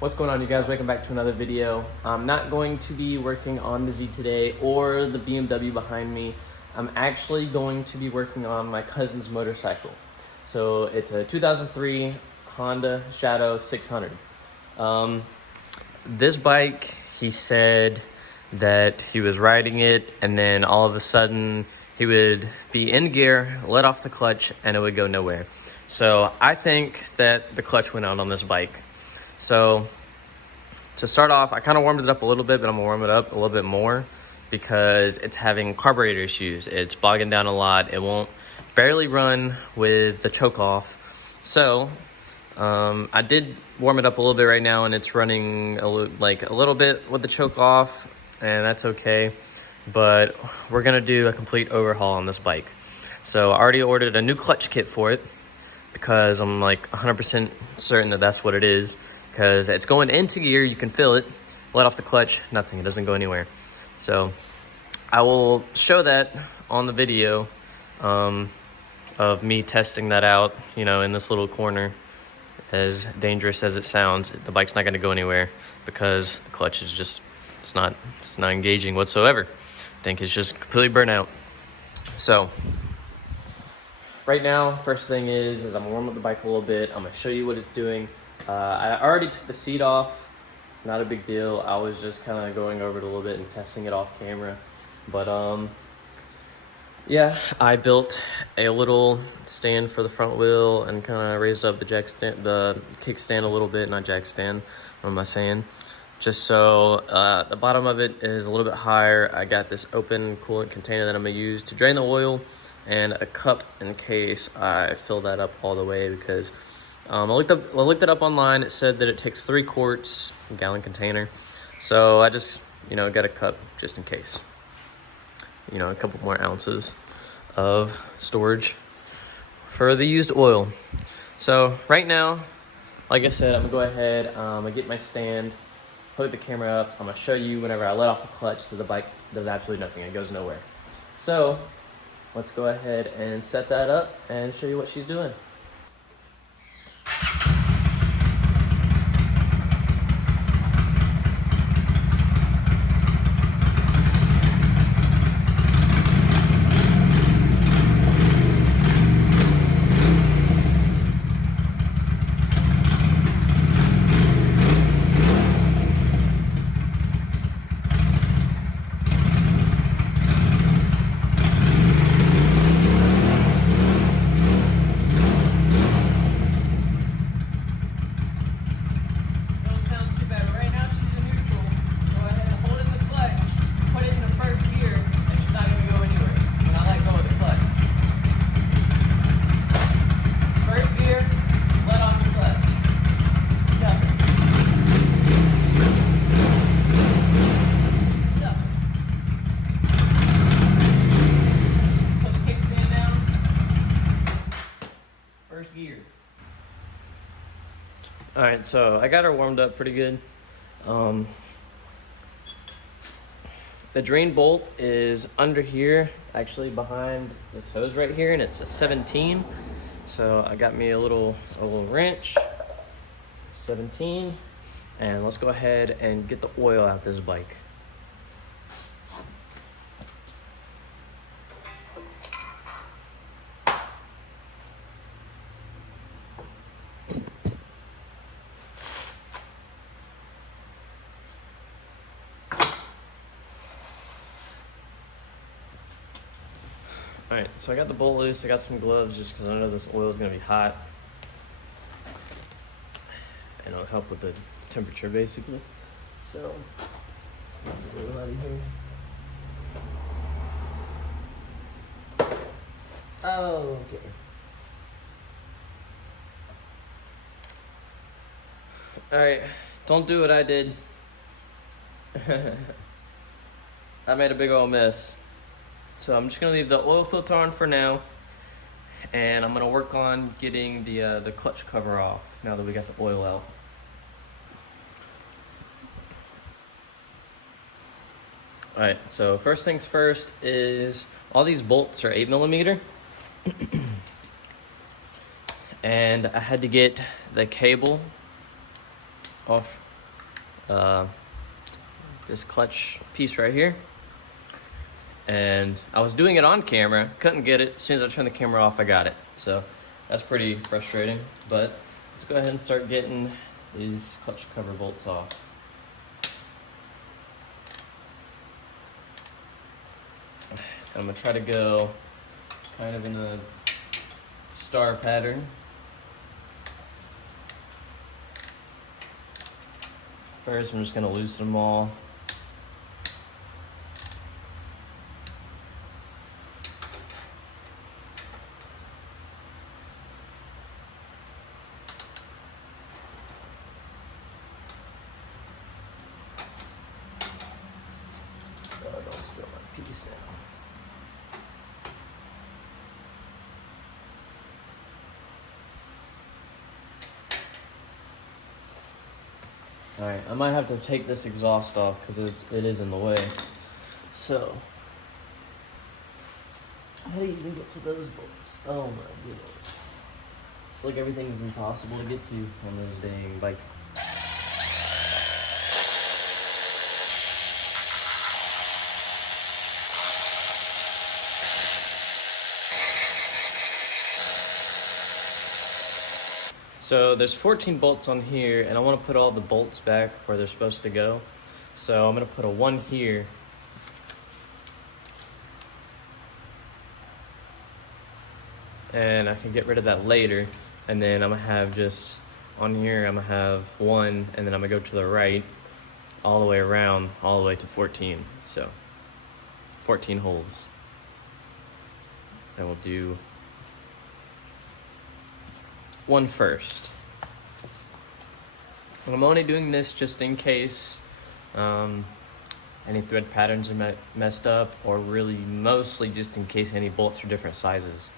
What's going on, you guys? Welcome back to another video. I'm not going to be working on the Z today or the BMW behind me. I'm actually going to be working on my cousin's motorcycle. So it's a 2003 Honda Shadow 600. This bike, he said that he was riding it and then all of a sudden he would be in gear, let off the clutch, and it would go nowhere. So I think that the clutch went out on this bike. So to start off, I kind of warmed it up a little bit, but I'm gonna warm it up a little bit more because it's having carburetor issues. It's bogging down a lot. It won't barely run with the choke off. So I did warm it up a little bit right now, and it's running a little bit with the choke off, and that's okay. But we're gonna do a complete overhaul on this bike. So I already ordered a new clutch kit for it because I'm like 100% certain that that's what it is. Because it's going into gear, you can feel it. Let off the clutch, nothing, it doesn't go anywhere. So I will show that on the video of me testing that out, you know, in this little corner. As dangerous as it sounds, the bike's not gonna go anywhere because the clutch is just, it's not engaging whatsoever. I think it's just completely burnt out. So right now, first thing is I'm gonna warm up the bike a little bit. I'm gonna show you what it's doing. I already took the seat off, not a big deal. I was just kind of going over it a little bit and testing it off camera. But yeah, I built a little stand for the front wheel and kind of raised up the kickstand a little bit, not jack stand, what am I saying? Just so the bottom of it is a little bit higher. I got this open coolant container that I'm gonna use to drain the oil and a cup in case I fill that up all the way because I looked it up online. It said that it takes 3 quarts, a gallon container. So I just, you know, got a cup just in case. You know, a couple more ounces of storage for the used oil. So right now, like I said, I'm gonna go ahead, I'm gonna get my stand, hook the camera up. I'm gonna show you whenever I let off the clutch so the bike does absolutely nothing. It goes nowhere. So let's go ahead and set that up and show you what she's doing. Gear. All right, so I got her warmed up pretty good. The drain bolt is under here, actually behind this hose right here, and it's a 17. So I got me a little wrench, 17, and let's go ahead and get the oil out this bike. All right, so I got the bolt loose. I got some gloves just because I know this oil is going to be hot. And it'll help with the temperature, basically. So, let's get it out of here. Oh, okay. All right, don't do what I did. I made a big old mess. So I'm just gonna leave the oil filter on for now, and I'm gonna work on getting the clutch cover off now that we got the oil out. All right, so first things first is all these bolts are 8mm. And I had to get the cable off this clutch piece right here. And I was doing it on camera, couldn't get it. As soon as I turned the camera off, I got it. So that's pretty frustrating, but let's go ahead and start getting these clutch cover bolts off. I'm gonna try to go kind of in a star pattern. First, I'm just gonna loosen them all. Oh, don't steal my piece now. All right, I might have to take this exhaust off because it is in the way. So, how do you even get to those bolts? Oh my goodness. It's like everything's impossible to get to on this dang bike. So there's 14 bolts on here, and I want to put all the bolts back where they're supposed to go. So I'm going to put a 1 here. And I can get rid of that later. And then I'm going to have just on here, I'm going to have 1, and then I'm going to go to the right all the way around, all the way to 14. So 14 holes. And we'll do 1 first. And I'm only doing this just in case any thread patterns are messed up, or really mostly just in case any bolts are different sizes.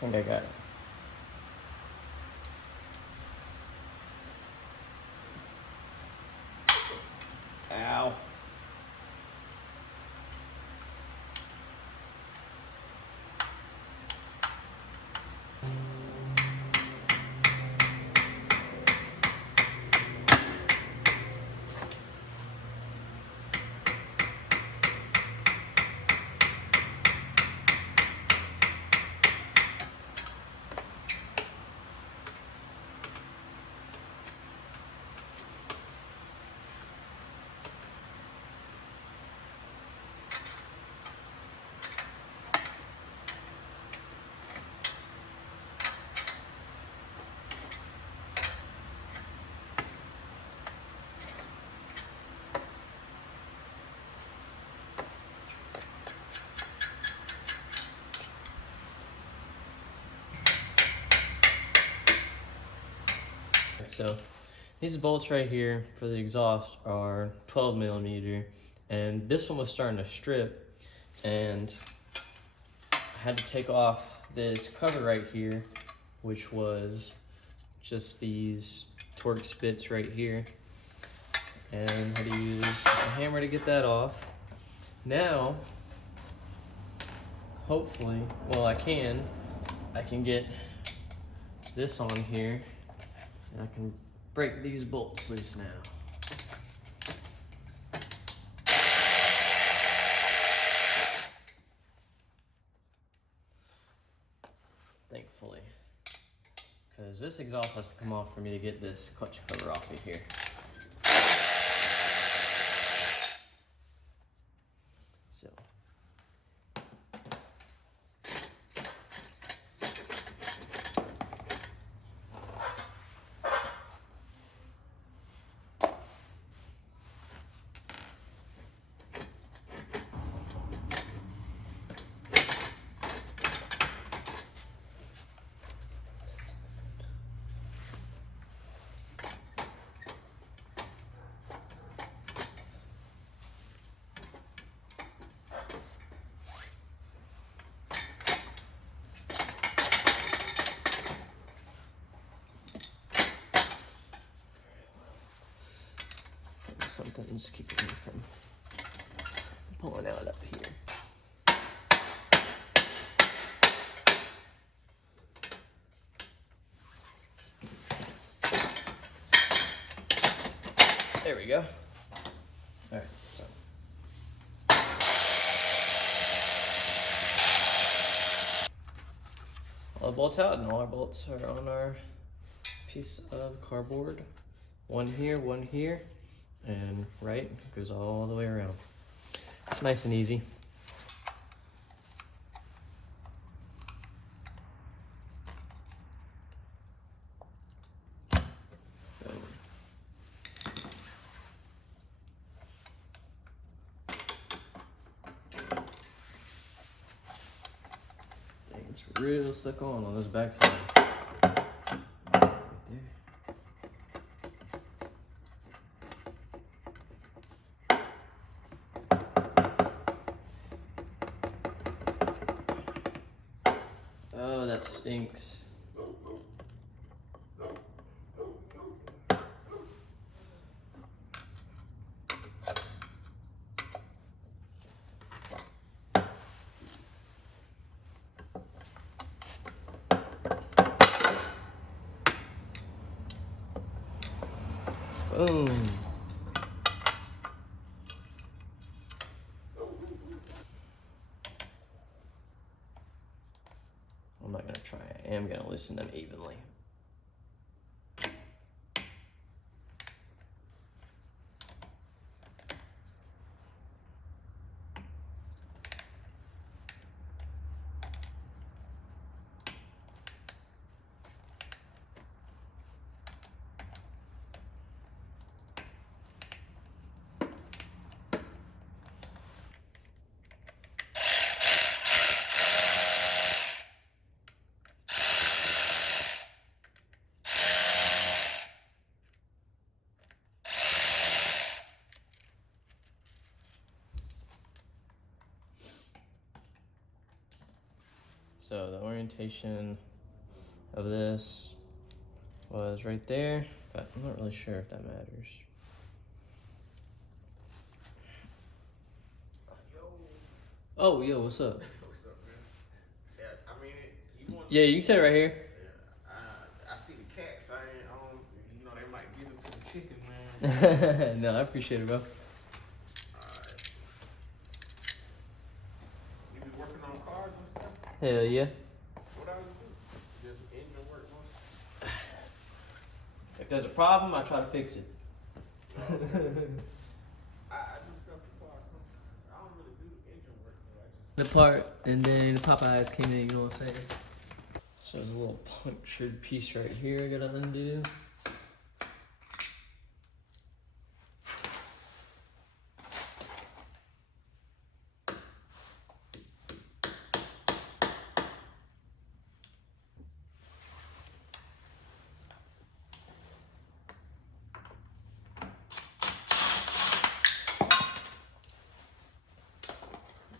I think I got it. Ow. So these bolts right here for the exhaust are 12 millimeter, and this one was starting to strip, and I had to take off this cover right here, which was just these Torx bits right here, and had to use a hammer to get that off. Now, hopefully, well, I can get this on here, and I can break these bolts loose now. Thankfully, because this exhaust has to come off for me to get this clutch cover off of here. So. Something's keeping me from pulling out up here. There we go. All right, so. All the bolts out, and all our bolts are on our piece of cardboard. One here, and right goes all the way around. It's nice and easy. Dang, it's real stuck on this back side. Oh, that stinks. Boom. I'm not gonna try. I am gonna loosen them evenly. So the orientation of this was right there, but I'm not really sure if that matters. Oh, yo, what's up? What's up, man? Yeah, I mean, you want? Yeah, you can sit right here. Yeah, I see the cats. I ain't, you know, they might give it to the chicken, man. No, I appreciate it, bro. Alright. You be working on cars and stuff? Hell yeah. What else do? Just engine work mostly? If there's a problem, I try to fix it. I do stuff for cars. I don't really do engine work though. The part, and then the Popeyes came in, you know what I'm saying? So there's a little punctured piece right here I gotta undo.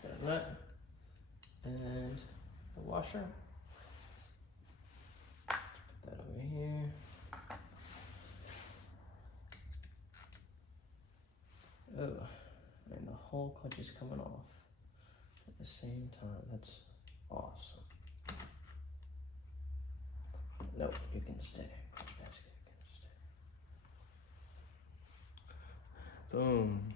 Got a nut and the washer. Put that over here. Oh, and the whole clutch is coming off at the same time. That's awesome. Nope, you can stay. Clutch basket can stay. Boom.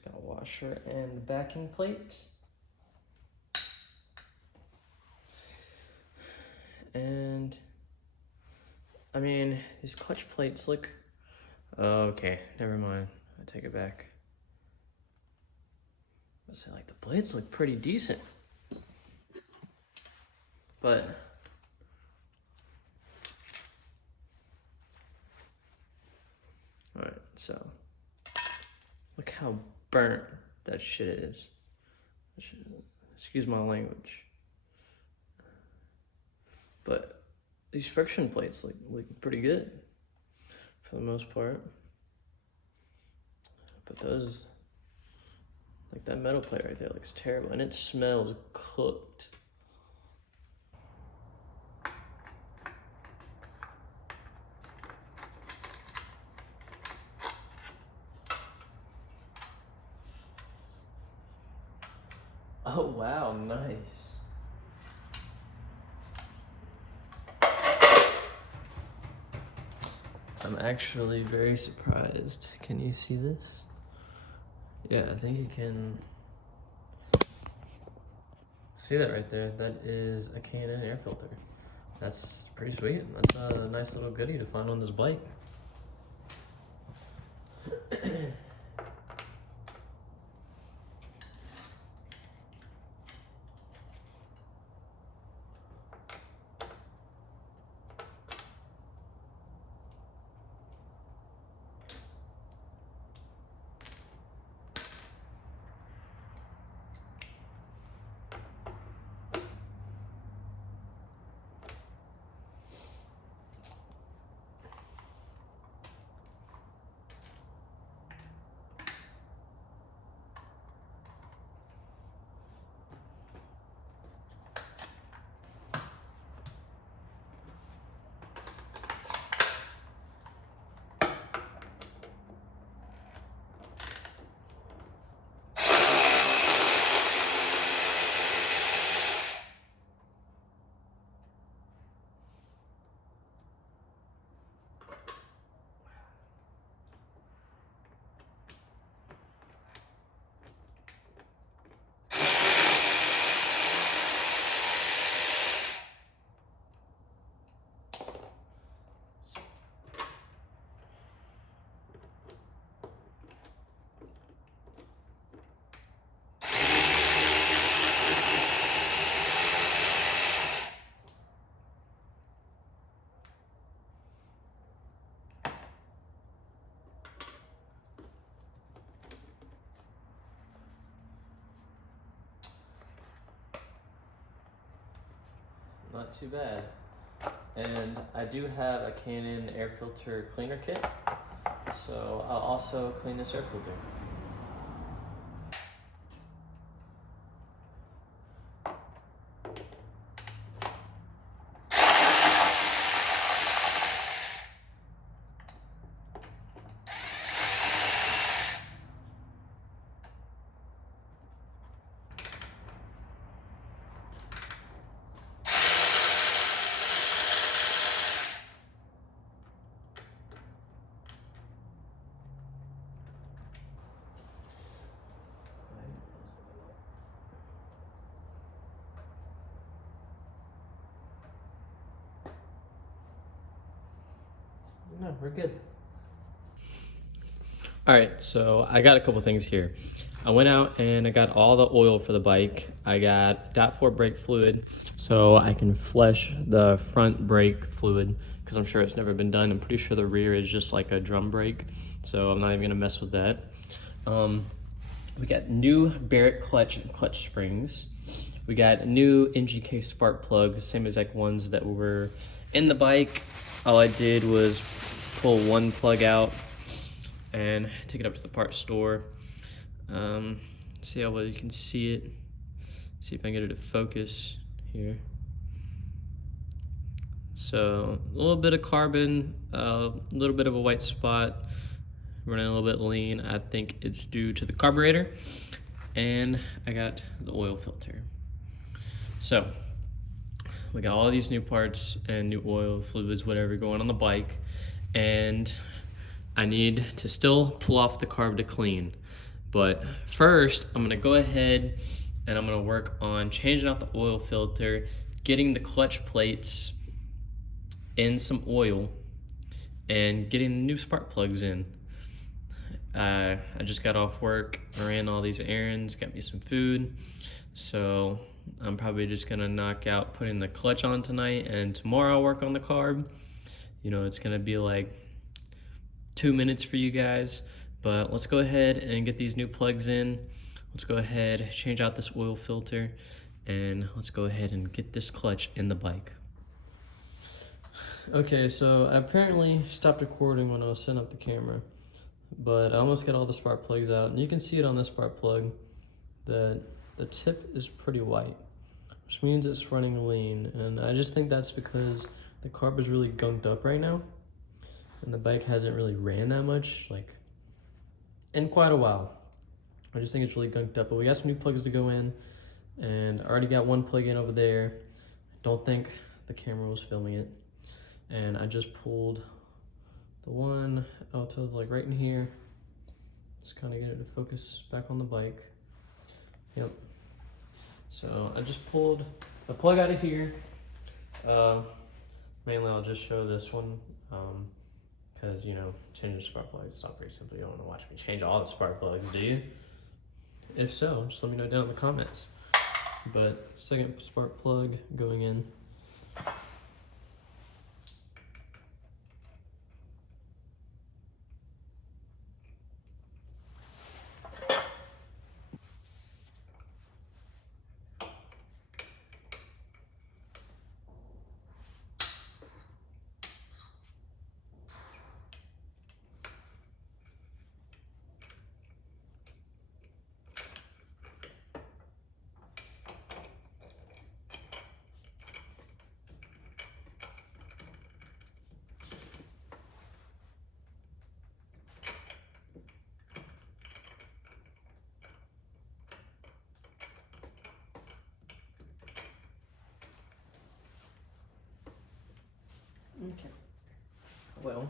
It's got a washer and backing plate. And I mean, these clutch plates look, oh, okay, never mind. I take it back. I say, like, the blades look pretty decent. But all right, so look how burnt that shit is. Excuse my language. But these friction plates look pretty good for the most part. But those, like that metal plate right there looks terrible, and it smells cooked. Oh wow, nice. I'm actually very surprised. Can you see this? Yeah, I think you can see that right there. That is a K&N air filter. That's pretty sweet. That's a nice little goodie to find on this bike. Not too bad. And I do have a K&N air filter cleaner kit, so I'll also clean this air filter. No, we're good. All right, so I got a couple things here. I went out and I got all the oil for the bike. I got .4 brake fluid so I can flush the front brake fluid because I'm sure it's never been done. I'm pretty sure the rear is just like a drum brake, so I'm not even gonna mess with that. We got new Barrett clutch and clutch springs. We got new NGK spark plugs, same exact ones that were in the bike. All I did was pull one plug out and take it up to the parts store. See how well you can see it. See if I can get it to focus here. So a little bit of carbon, a little bit of a white spot, running a little bit lean. I think it's due to the carburetor. And I got the oil filter. So we got all these new parts and new oil, fluids, whatever going on the bike. And I need to still pull off the carb to clean. But first, I'm gonna go ahead and I'm gonna work on changing out the oil filter, getting the clutch plates in some oil, and getting the new spark plugs in. I just got off work, ran all these errands, got me some food. So I'm probably just gonna knock out putting the clutch on tonight, and tomorrow I'll work on the carb. You know, it's gonna be like 2 minutes for you guys, but let's go ahead and get these new plugs in. Let's go ahead, change out this oil filter, and let's go ahead and get this clutch in the bike. Okay, so I apparently stopped recording when I was setting up the camera, but I almost got all the spark plugs out, and you can see it on this spark plug that the tip is pretty white, which means it's running lean, and I just think that's because the carb is really gunked up right now, and the bike hasn't really ran that much, like, in quite a while. I just think it's really gunked up, but we got some new plugs to go in, and I already got one plug in over there. Don't think the camera was filming it, and I just pulled the one out of like right in here. Just kind of get it to focus back on the bike. Yep. So I just pulled the plug out of here. Mainly I'll just show this one, because, you know, changing spark plugs is not very simple. You don't want to watch me change all the spark plugs, do you? If so, just let me know down in the comments. But second spark plug going in. Okay. Well.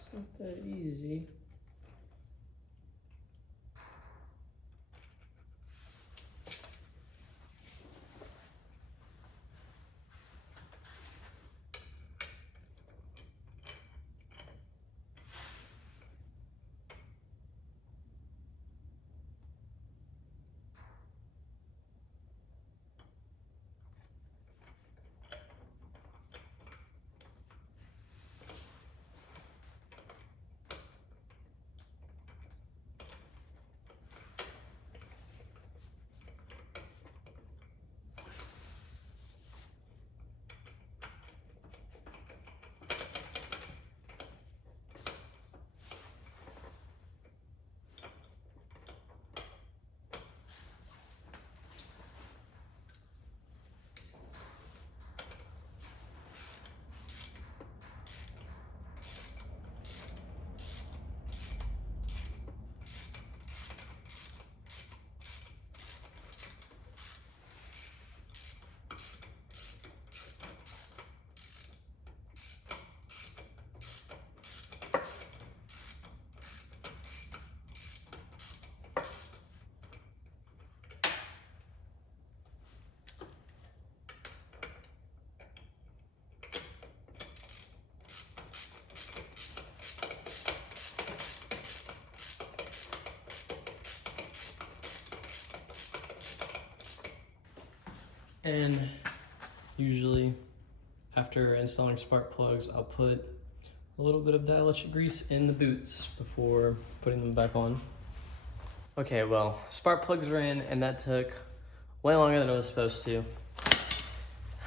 It's not that easy. And usually after installing spark plugs, I'll put a little bit of dielectric grease in the boots before putting them back on. Okay, well, spark plugs are in, and that took way longer than it was supposed to.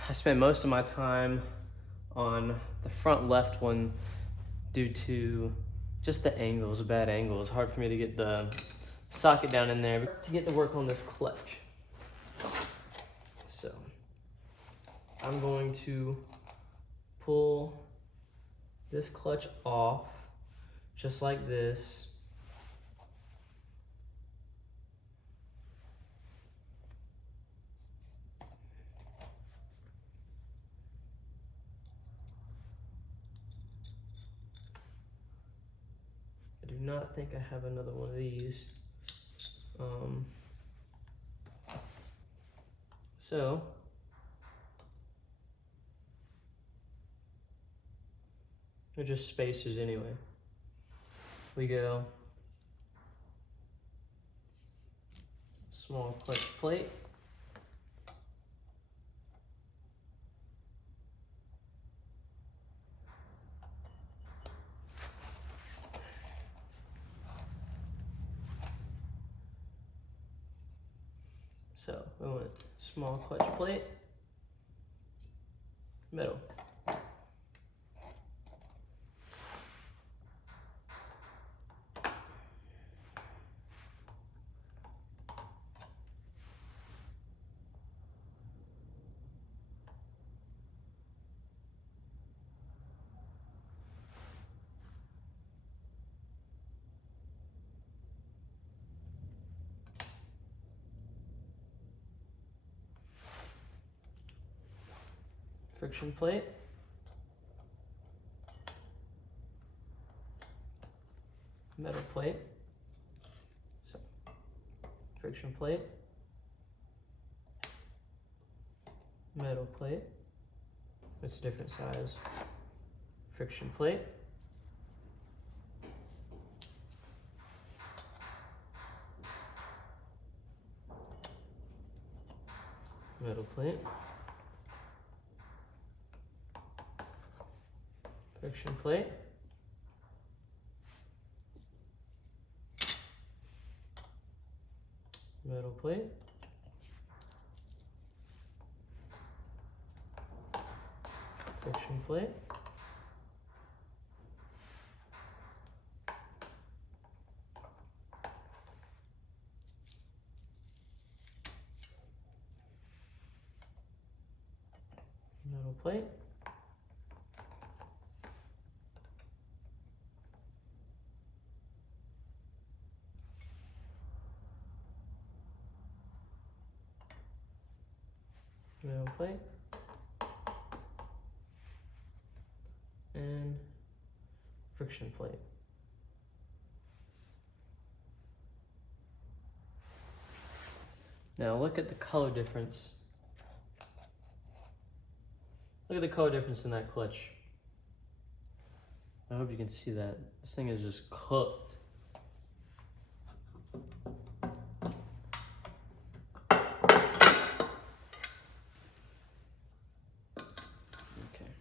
I spent most of my time on the front left one due to just the angle. It was a bad angle. It was hard for me to get the socket down in there to get to work on this clutch. So I'm going to pull this clutch off just like this. I do not think I have another one of these. So they're just spacers anyway. We go small clutch plate. So we went small clutch plate, middle. Friction plate. Metal plate. So friction plate. Metal plate. It's a different size. Friction plate. Metal plate. Friction plate. Metal plate. Friction plate. Metal plate. Metal plate. And friction plate. Now look at the color difference. Look at the color difference in that clutch. I hope you can see that. This thing is just cooked. Okay.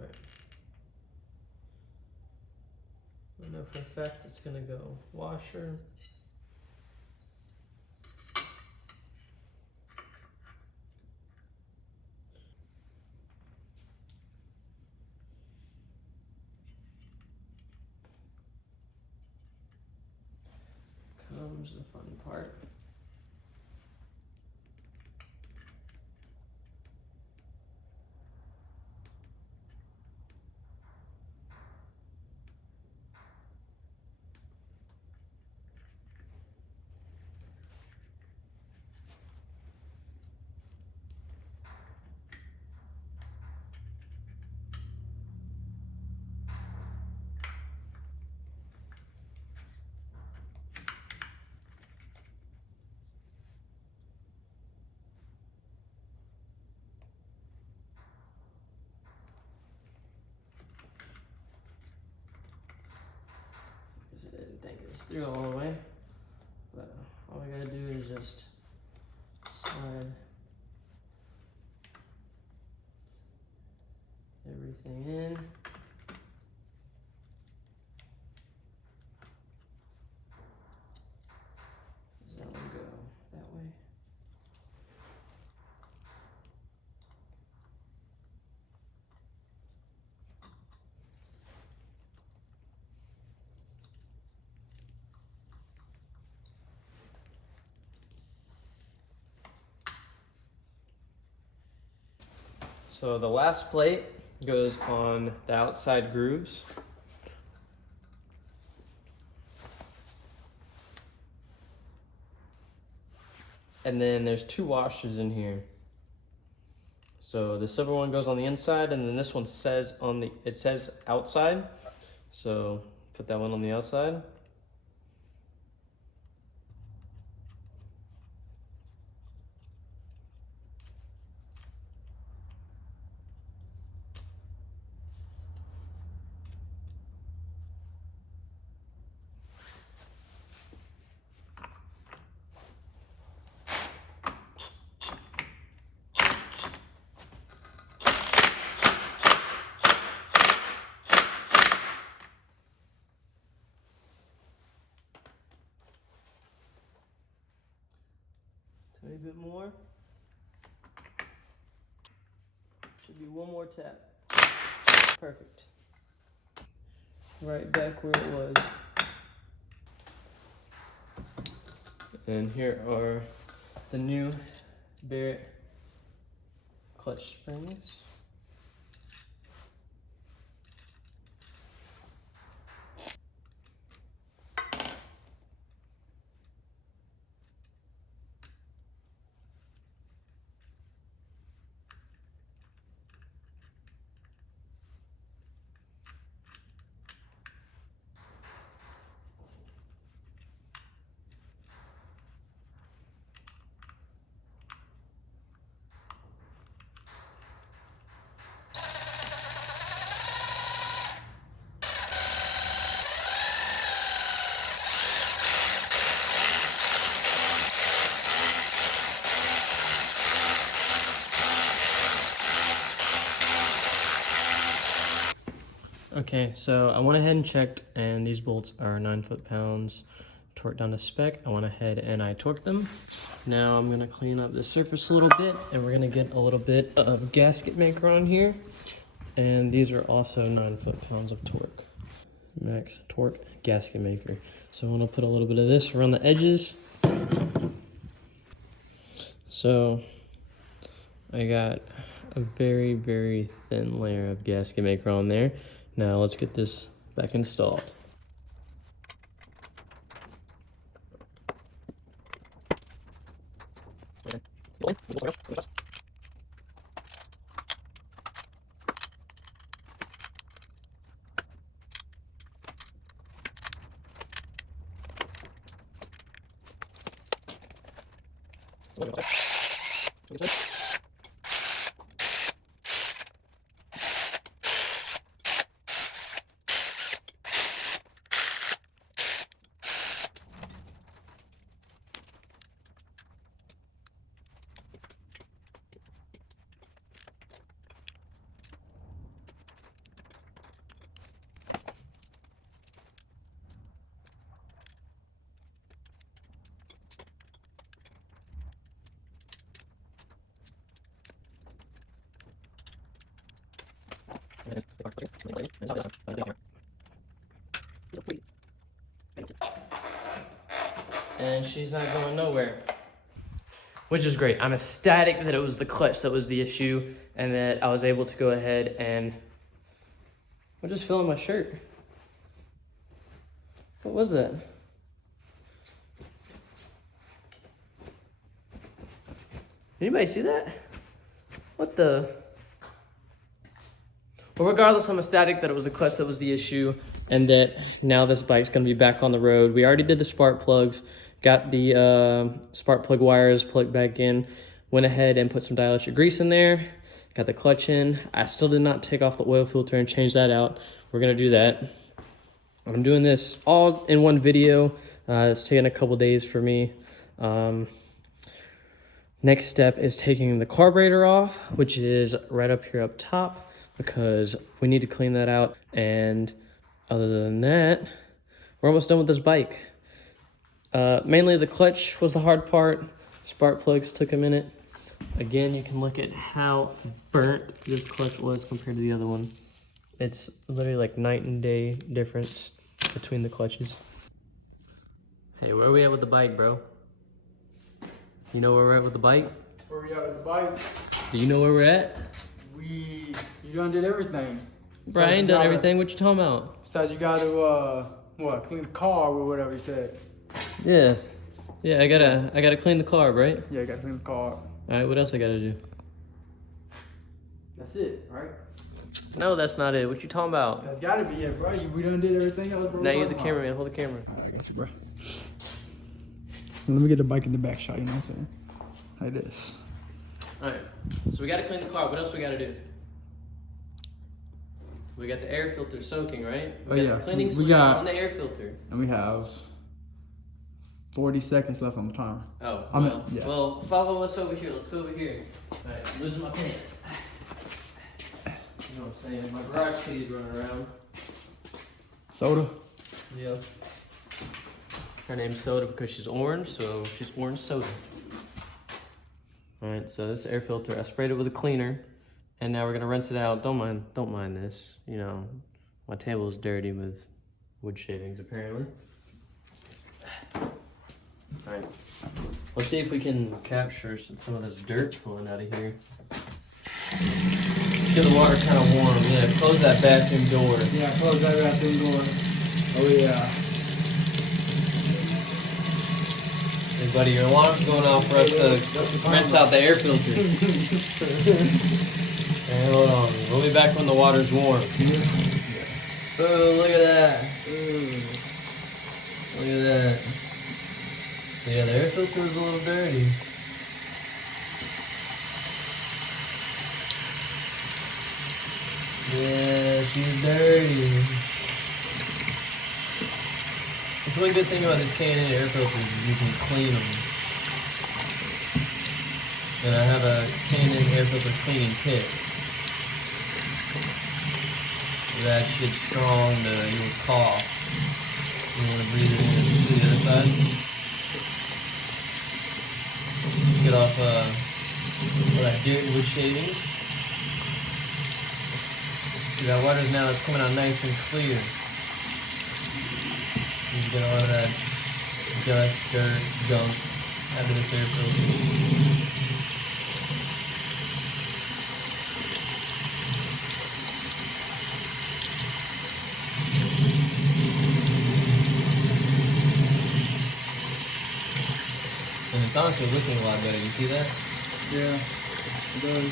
All right. I know for a fact it's gonna go washer. Comes the fun part. Because I didn't think it was through all the way. But all I gotta do is just slide everything in. Does that one go? So the last plate goes on the outside grooves. And then there's 2 washers in here. So the silver one goes on the inside, and then this one says it says outside. So put that one on the outside. Tiny bit more. Should be one more tap. Perfect. Right back where it was. And here are the new Barrett clutch springs. Okay, so I went ahead and checked, and these bolts are 9 foot-pounds, torqued down to spec. I went ahead and I torqued them. Now I'm gonna clean up the surface a little bit, and we're gonna get a little bit of gasket maker on here. And these are also 9 foot-pounds of torque. Max torque gasket maker. So I'm gonna put a little bit of this around the edges. So I got a very, very thin layer of gasket maker on there. Now let's get this back installed. And she's not going nowhere, which is great. I'm ecstatic that it was the clutch that was the issue, and that I was able to go ahead and I'm just feeling my shirt. What was that? Anybody see that? What the? Well, regardless, I'm ecstatic that it was the clutch that was the issue, and that now this bike's gonna be back on the road. We already did the spark plugs, got the spark plug wires plugged back in, went ahead and put some dielectric grease in there, got the clutch in. I still did not take off the oil filter and change that out. We're gonna do that. I'm doing this all in one video. It's taking a couple days for me. Next step is taking the carburetor off, which is right up here up top, because we need to clean that out. And other than that, we're almost done with this bike. Mainly the clutch was the hard part. Spark plugs took a minute. Again, you can look at how burnt this clutch was compared to the other one. It's literally like night and day difference between the clutches. Hey, where are we at with the bike, bro? You know where we're at with the bike? Where we at with the bike? Do you know where we're at? We you done did everything. Bro, I ain't done everything. What you talking about? Besides, you got to clean the car or whatever he said. Yeah. Yeah, I gotta clean the carb, right? Yeah, you got to clean the car. All right, what else I gotta do? That's it, right? No, that's not it. What you talking about? That's got to be it, bro. We done did everything else, bro. Now you're the cameraman. Hold the camera. All right, I got you, bro. Let me get the bike in the back shot. You know what I'm saying? Like this. All right. So we gotta clean the car. What else we gotta do? We got the air filter soaking, right? We got the cleaning solution on the air filter. And we have 40 seconds left on the timer. Oh, yeah. Well, follow us over here. Let's go over here. All right, I'm losing my pen. You know what I'm saying? My garage key's running around. Soda? Yeah. Her name's Soda because she's orange, so she's orange soda. All right, so this air filter, I sprayed it with a cleaner, and now we're gonna rinse it out. Don't mind this. You know, my table is dirty with wood shavings apparently. All right, let's see if we can capture some of this dirt flowing out of here. Get the water kind of warm. Yeah, close that bathroom door. Yeah, close that bathroom door. Oh yeah. Hey buddy, your alarm's going off for us to rinse out the air filter. Hey, hold on. We'll be back when the water's warm. Oh, look at that. Look at that. Yeah, the air filter is a little dirty. Yeah, she's dirty. The really good thing about this K&N air filters is you can clean them. And I have a K&N air filter cleaning kit. That shit's strong to you'll cough. You want to breathe it in to the other side. Get off all that dirt and wood shavings. See, that water's now it's coming out nice and clear. You get all of that dust, dirt, gunk out of this air filter. And it's honestly looking a lot better. You see that? Yeah, it does.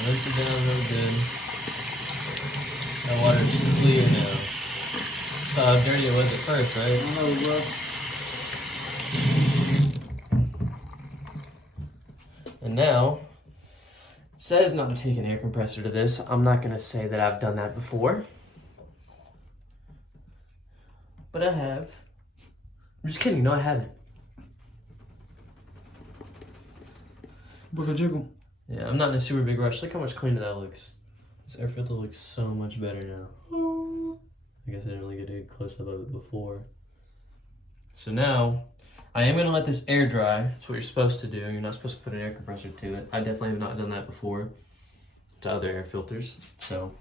Rinse it down real good. That water's clear now. Saw how dirty it was at first, right? I know, bro. And now, it says not to take an air compressor to this. I'm not going to say that I've done that before. But I have. I'm just kidding. No, I haven't. Book a jiggle. Yeah, I'm not in a super big rush. Look how much cleaner that looks. This air filter looks so much better now. I guess I didn't really get a close-up of it before. So now, I am going to let this air dry. That's what you're supposed to do. You're not supposed to put an air compressor to it. I definitely have not done that before to other air filters. So,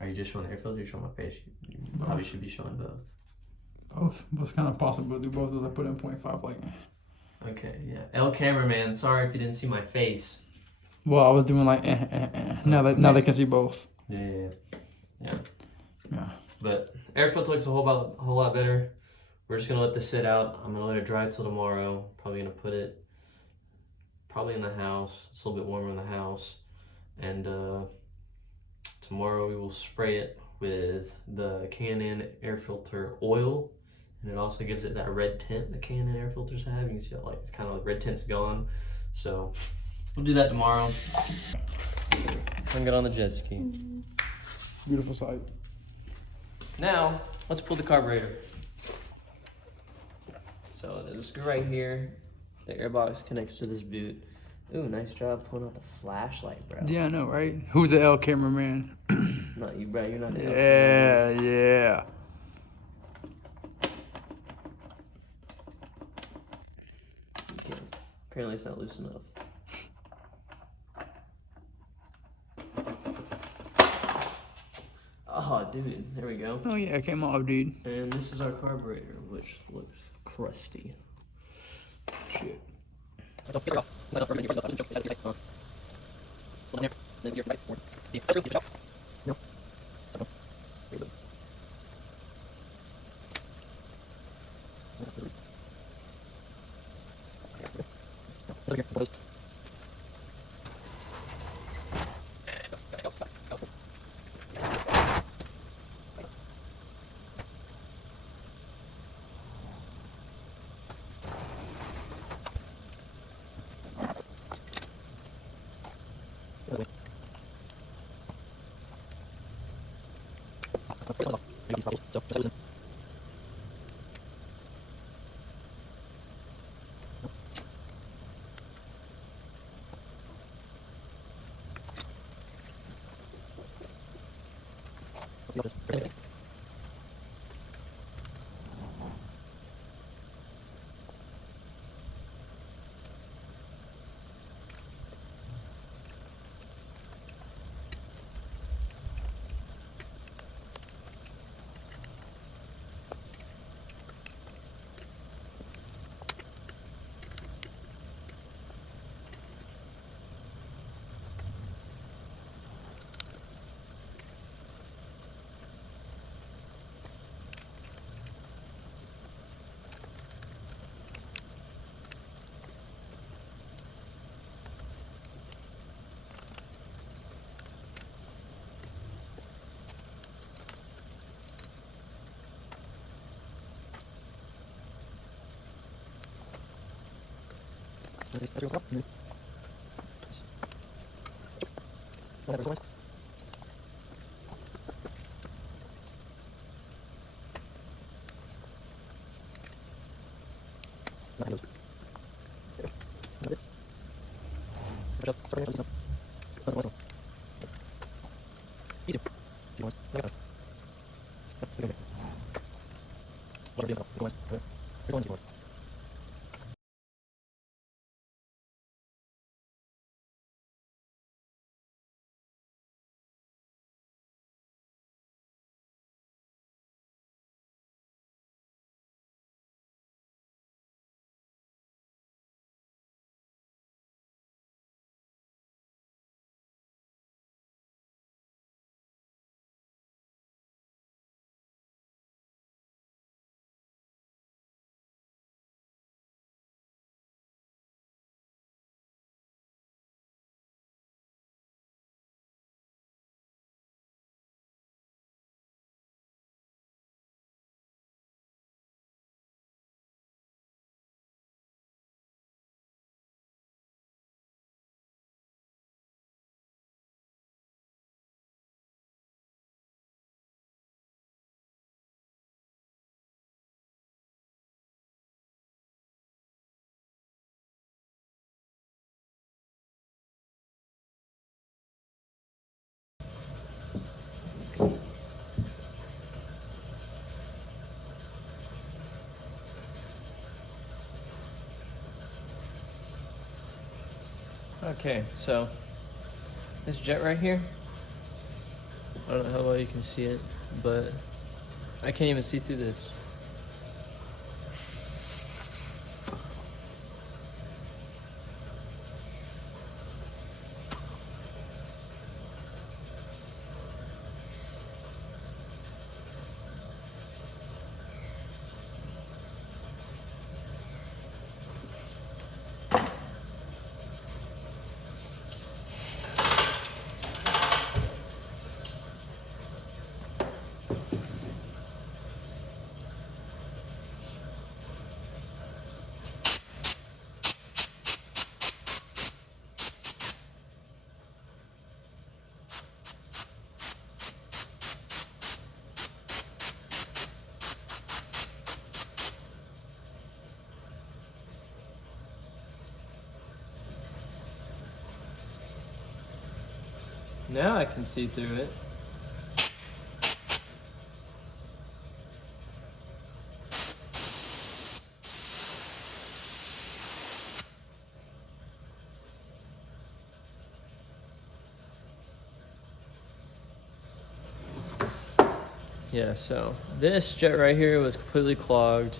are you just showing the air filter or showing my face? You probably should be showing both. Both. It's kind of possible to do both of them. I put in 0.5 like. Okay, yeah. El cameraman, sorry if you didn't see my face. Well, I was doing like Now they can see both. Yeah. Yeah. But air filter looks a whole lot better. We're just gonna let this sit out. I'm gonna let it dry till tomorrow. Probably gonna put it in the house. It's a little bit warmer in the house. And tomorrow we will spray it with the K&N air filter oil. And it also gives it that red tint the K&N air filters have. You can see that it's kind of like red tint's gone. So we'll do that tomorrow. And get on the jet ski. Beautiful sight. Now, let's pull the carburetor. So there's a screw right here. The air box connects to this boot. Ooh, nice job pulling out the flashlight, bro. Yeah, I know, right? Who's the L cameraman? Not you, bro. You're not the L Yeah. You can't. Apparently it's not loose enough. Oh, dude. There we go. Oh yeah, it came off, dude. And this is our carburetor, which looks crusty. Shit. Okay, so this jet right here, I don't know how well you can see it, but I can't even see through this. Now I can see through it. Yeah, so this jet right here was completely clogged.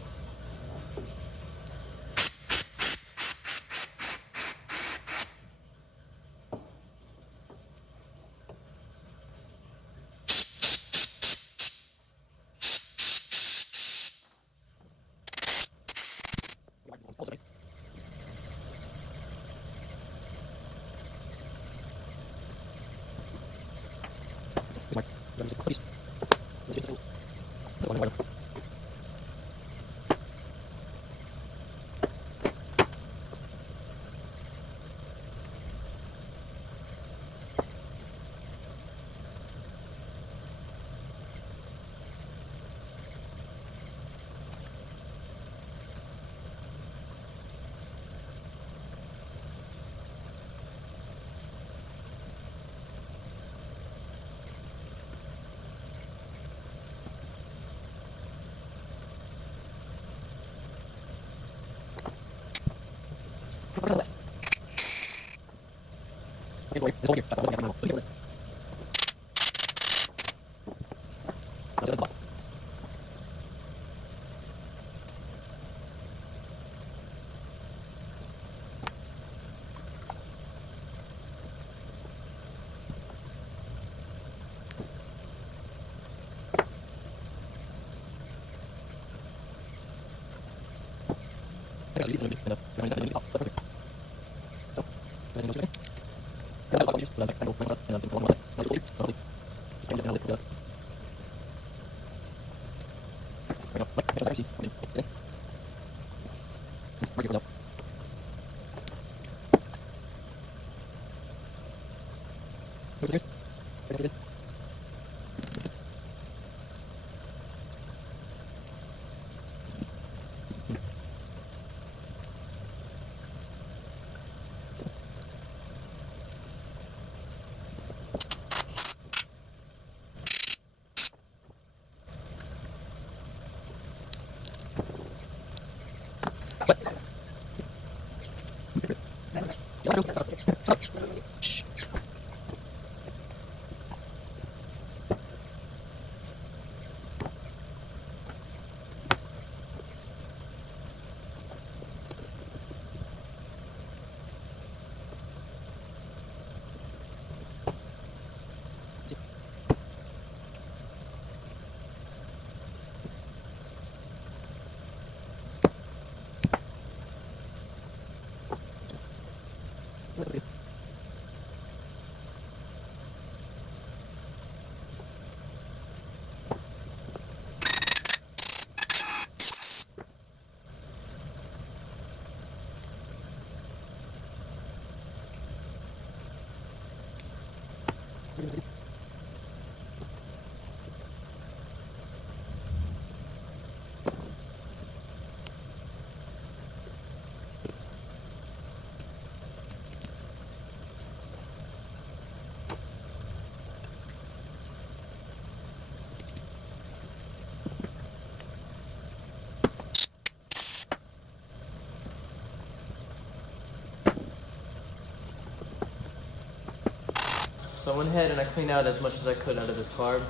So I went ahead and I cleaned out as much as I could out of this carb.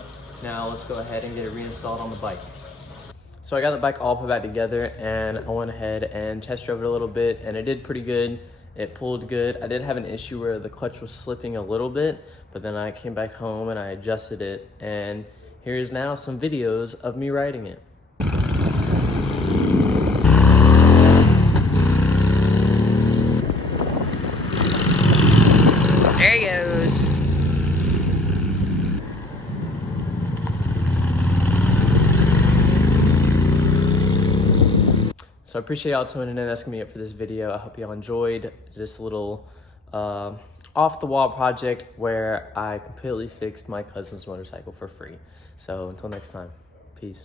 Now let's go ahead and get it reinstalled on the bike. So I got the bike all put back together and I went ahead and test drove it a little bit and it did pretty good. It pulled good. I did have an issue where the clutch was slipping a little bit, but then I came back home and I adjusted it, and here's now some videos of me riding it. There he goes. So I appreciate y'all tuning in. That's gonna be it for this video. I hope y'all enjoyed this little off the wall project where I completely fixed my cousin's motorcycle for free. So until next time, peace.